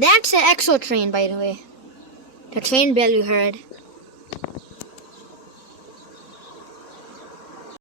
That's the EXO train, by the way. The train bell you heard.